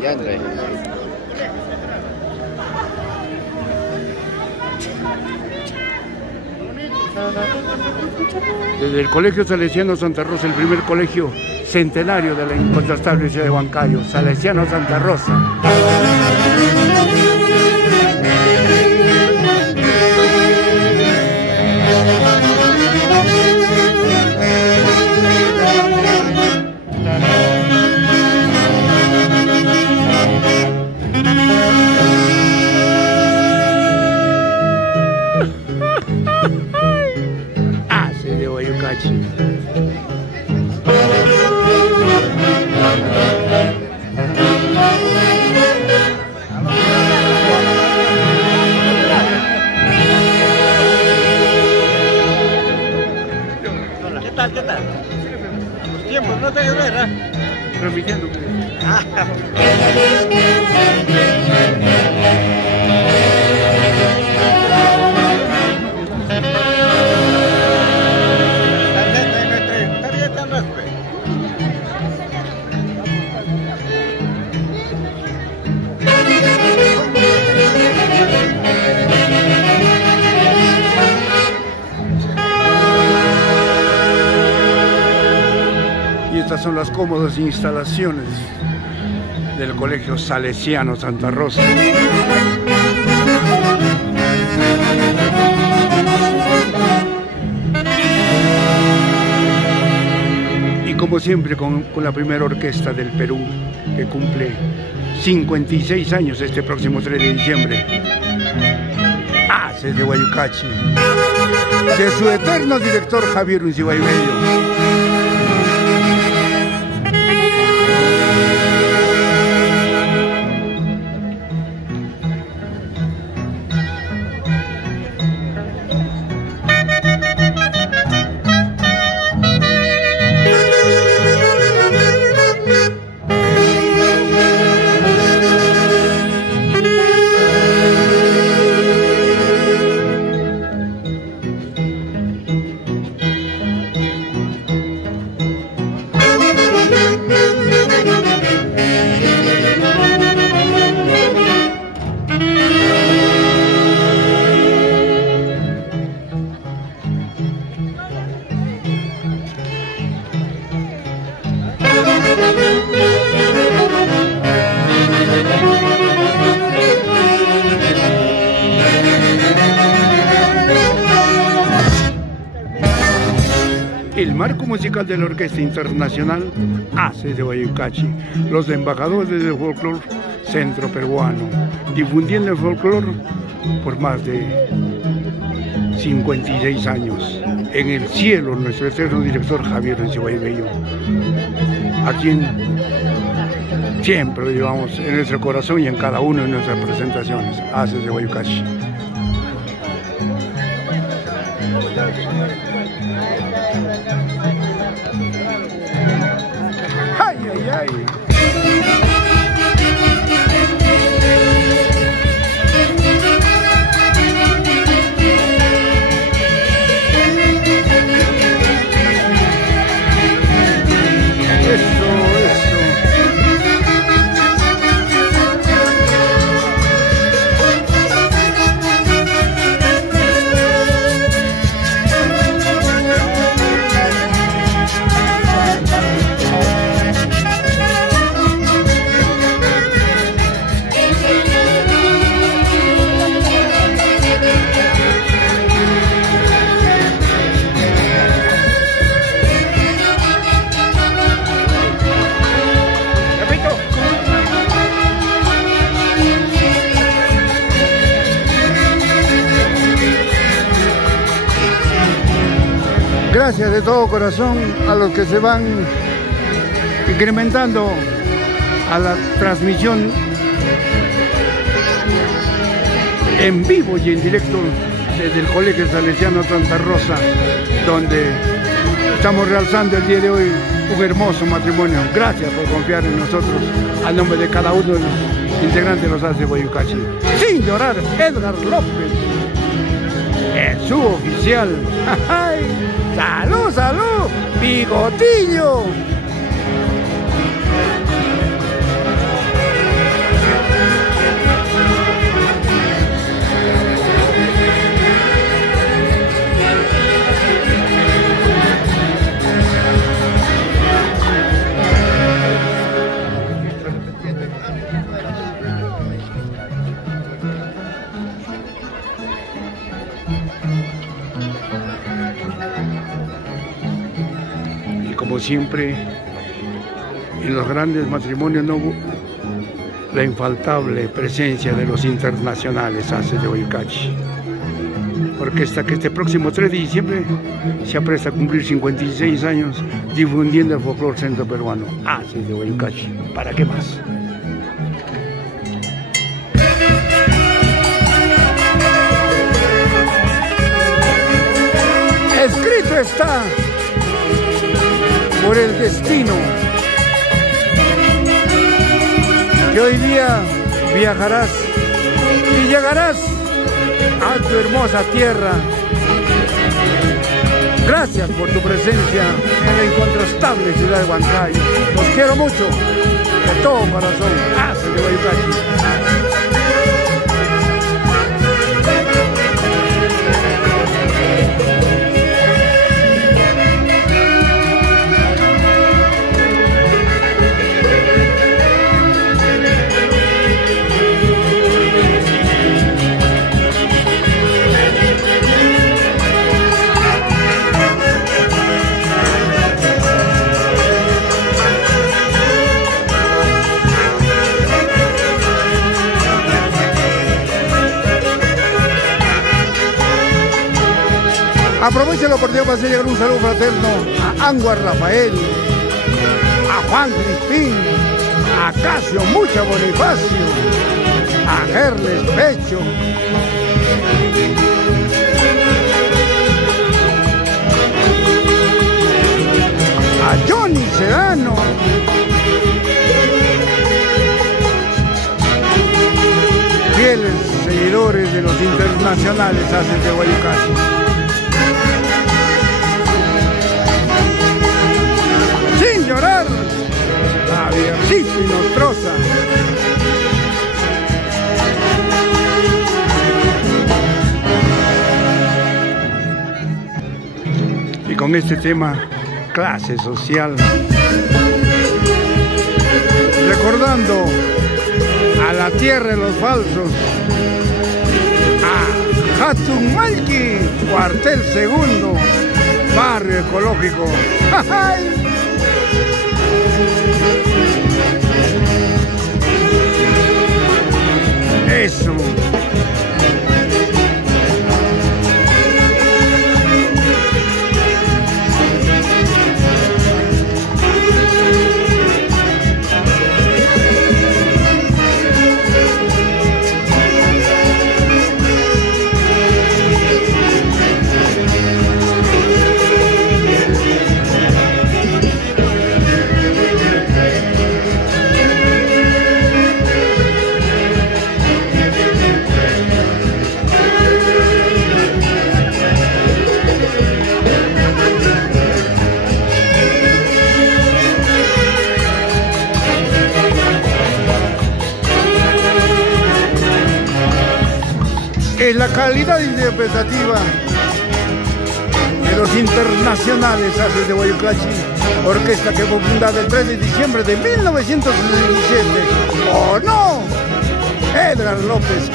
Ya entré. Desde el Colegio Salesiano Santa Rosa, el primer colegio centenario de la incontrastable ciudad de Huancayo, Salesiano Santa Rosa. ¿Qué tal? Los tiempos, no te ayudas, Transmitiendo. Estas son las cómodas instalaciones del Colegio Salesiano Santa Rosa. Y como siempre con la primera orquesta del Perú, que cumple 56 años este próximo 3 de diciembre. Haces de Guayucachi, de su eterno director Javier Uncibaimedio. El marco musical de la Orquesta Internacional Haces de Guayucachi, los embajadores del folclore centro peruano, difundiendo el folclore por más de 56 años. En el cielo, nuestro eterno director Javier Uncibaimedio, a quien siempre lo llevamos en nuestro corazón y en cada una de nuestras presentaciones. Haces de Guayucachi. ¡Ay, ay, ay! Gracias de todo corazón a los que se van incrementando a la transmisión en vivo y en directo desde el Colegio Salesiano Santa Rosa, donde estamos realzando el día de hoy un hermoso matrimonio. Gracias por confiar en nosotros, al nombre de cada uno de los integrantes de los Haces de Guayucachi. Sin llorar, Edgar López, el suboficial. ¡Ay! ¡Salud, salud! ¡Bigotillo! siempre en los grandes matrimonios no hubo la infaltable presencia de los internacionales Haces de Huaycachi. Orquesta que este próximo 3 de diciembre se apresta a cumplir 56 años difundiendo el folclore centro peruano. Haces de Huaycachi. ¿Para qué más? Escrito está por el destino que hoy día viajarás y llegarás a tu hermosa tierra. Gracias por tu presencia en la incontrastable ciudad de Huancayo. Los quiero mucho, de todo corazón. Haces de Huaycachi. Aprovecho la oportunidad para hacer llegar un saludo fraterno a Anguar Rafael, a Juan Crispín, a Casio Mucha Bonifacio, a Gerles Pecho, a Johnny Sedano, fieles seguidores de los internacionales Haces de Huaycachi. Sin llorar, Javiercito y Nostroza. Y con este tema, clase social, recordando a la tierra de los falsos, a Hatunmalki, cuartel segundo, barrio ecológico. Eso. Es la calidad interpretativa de los internacionales Haces de Huaycachi, orquesta que fue fundada el 3 de diciembre de 1967. ¡Oh no! Edgar López.